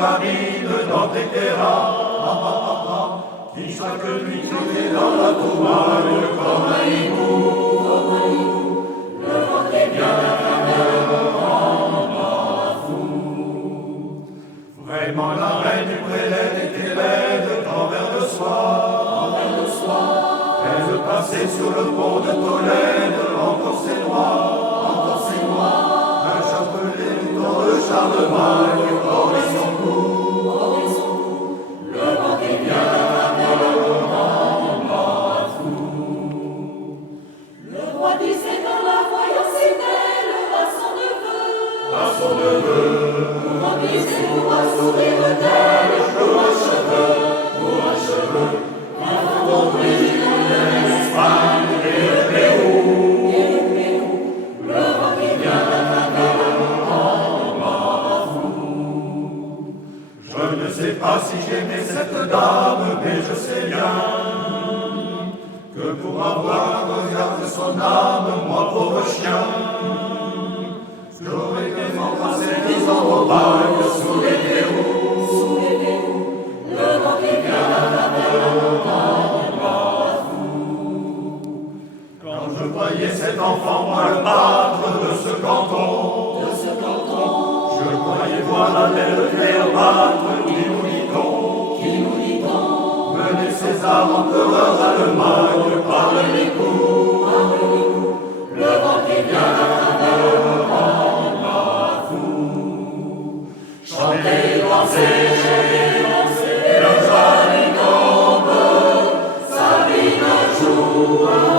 la mine dans tes terrains. Qui chaque nuit criait dans la tourmaille comme un hibou. Le vent qui vient me rend fou. Vraiment la reine du prélève était laide d'envers de soie. Elle passait sur le pont de Tolède, encore c'est noir. Un chapelet dans le Charlemagne, or et son cou. Le vent qui vient me rend fou. Le roi disait dans la voyance éternelle à son neveu, pour un baiser ou un sourire d'elle, pour un cheveu, un compris l'Espagne et le Pérou. Le vent qui vient me rend fou. Je ne sais pas si j'aimais cette dame, mais je sais bien que pour avoir regardé son âme, moi pauvre chien, j'aurais aimé m'embrasser des embrouilles sous les verrous. Le vent qui vient me rend fou. Quand je voyais cet enfant mal battre de ce canton, je croyais voir la belle Cléopâtre qui nous dit-on, mener César empereur d'Allemagne par les coups. Le vent qui vient me rend fou. Chantez, dansez, le joie lui tombe, sa vie ne joue.